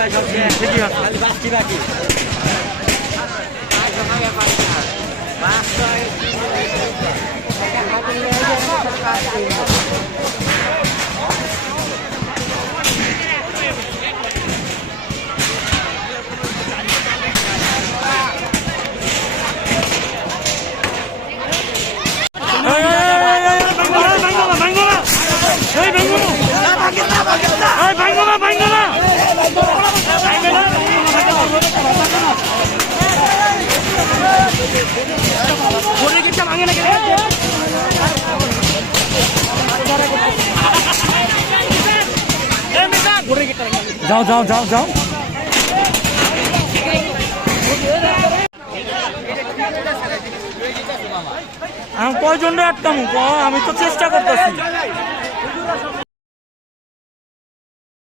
ভাই সবচেয়ে ঠিকই আছে। খালি বাঁচছি বাকি যাও যাও যাও যাও আমি কয়জন আটকামু আমি তো চেষ্টা করতেছি।